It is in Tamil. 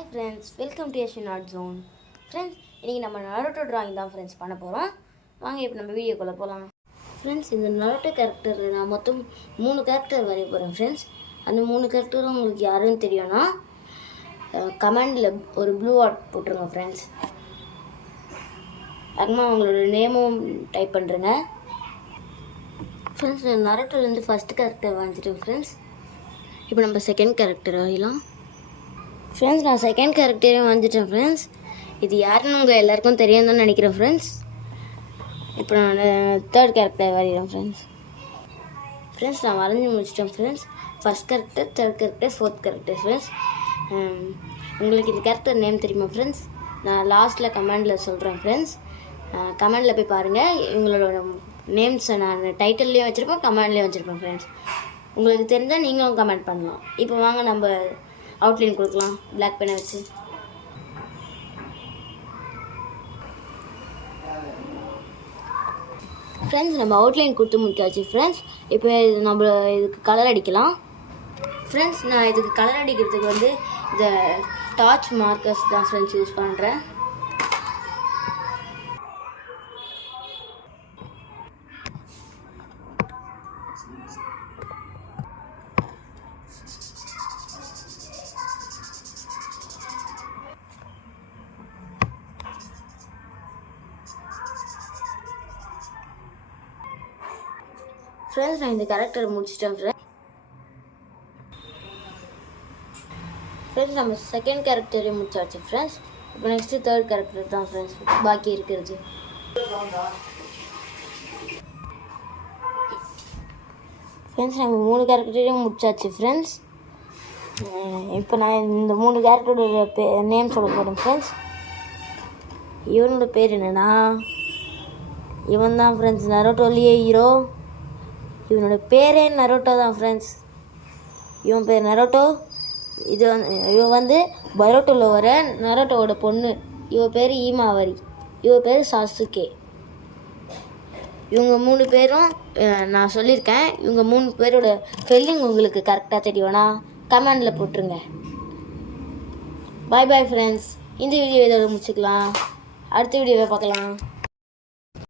Hi friends, welcome to Asian art zone. Friends, இன்றைக்கி நம்ம நரோட்டோ ட்ராயிங் தான் ஃப்ரெண்ட்ஸ் பண்ண போகிறோம். வாங்க இப்போ நம்ம வீடியோக்குள்ளே போகலாம். ஃப்ரெண்ட்ஸ், இந்த நரோட்டோ கேரக்டர் நான் மொத்தம் 3 கேரக்டர் வரைய போகிறேன் ஃப்ரெண்ட்ஸ். அந்த 3 கேரக்டரும் உங்களுக்கு யாருன்னு தெரியும்னா கமெண்டில் ஒரு ப்ளூ ஆர்ட் போட்டுருங்க ஃப்ரெண்ட்ஸ். அதுமா அவங்களோட நேமும் டைப் பண்ணுறேங்க ஃப்ரெண்ட்ஸ். நரோட்டோலேருந்து ஃபஸ்ட் கேரக்டர் வாங்கிச்சிட்டேன் ஃப்ரெண்ட்ஸ். இப்போ நம்ம செகண்ட் கேரக்டர் வரையலாம் ஃப்ரெண்ட்ஸ். நான் செகண்ட் கேரக்டரே வந்துட்டேன் ஃப்ரெண்ட்ஸ். இது யாருன்னு உங்கள் எல்லாருக்கும் தெரியும்னு நினைக்கிறேன் ஃப்ரெண்ட்ஸ். இப்போ நான் தேர்ட் கேரக்டர் வரைகிறேன் ஃப்ரெண்ட்ஸ். ஃப்ரெண்ட்ஸ், நான் வரைஞ்சி முடிச்சிட்டேன் friends. First character, third character, fourth character friends. உங்களுக்கு இந்த கேரக்டர் நேம் தெரியுமா ஃப்ரெண்ட்ஸ்? நான் லாஸ்ட்டில் கமெண்டில் சொல்கிறேன் ஃப்ரெண்ட்ஸ். கமெண்டில் போய் பாருங்கள். இவங்களோட நேம்ஸை நான் டைட்டில்லையும் வச்சுருப்பேன், கமெண்ட்லேயும் வச்சுருப்பேன் ஃப்ரெண்ட்ஸ். உங்களுக்கு தெரிஞ்சால் நீங்களும் கமெண்ட் பண்ணலாம். இப்போ வாங்க நம்ம அவுட்லைன் கொடுக்கலாம் பிளாக் பெனை வச்சு. ஃப்ரெண்ட்ஸ், நம்ம அவுட்லைன் கொடுத்து முடிக்காச்சு ஃப்ரெண்ட்ஸ். இப்போ நம்ம இதுக்கு கலர் அடிக்கலாம் ஃப்ரெண்ட்ஸ். நான் இதுக்கு கலர் அடிக்கிறதுக்கு வந்து இந்த டார்ச் மார்க்கர்ஸ் தான் ஃப்ரெண்ட்ஸ் யூஸ் பண்ணுறேன். ஃப்ரெண்ட்ஸ், நான் இந்த கேரக்டரை முடிச்சிட்டேன் ஃப்ரெண்ட்ஸ். நம்ம செகண்ட் கேரக்டரையும் முடிச்சாச்சு ஃப்ரெண்ட்ஸ். இப்போ நெக்ஸ்ட்டு தேர்ட் கேரக்டர் தான் ஃப்ரெண்ட்ஸ் பாக்கி இருக்கிறது. ஃப்ரெண்ட்ஸ், நம்ம 3 கேரக்டரையும் முடிச்சாச்சு ஃப்ரெண்ட்ஸ். இப்போ நான் இந்த 3 கேரக்டரோட நேம் சொல்ல போகிறேன் ஃப்ரெண்ட்ஸ். இவனோட பேர் என்னென்னா, இவன் தான் ஃப்ரெண்ட்ஸ் நரோட்டோலேயே ஹீரோ. இவனோட பேரே நரோட்டோ தான் ஃப்ரெண்ட்ஸ். இவன் பேர் நரோட்டோ. இவன் வந்து பரோட்டோவில் வர நரோட்டோவோட பொண்ணு. இவன் பேர் ஈமாவரி. இவன் பேர் சாசுகே. இவங்க 3 பேரும் நான் சொல்லியிருக்கேன். இவங்க 3 பேரோட ஸ்பெல்லிங் உங்களுக்கு கரெக்டாக தெரியும்னா கமெண்டில் போட்டுருங்க. பாய் பாய் ஃப்ரெண்ட்ஸ். இந்த வீடியோ இதோட முடிச்சுக்கலாம். அடுத்த வீடியோவை பார்க்கலாம்.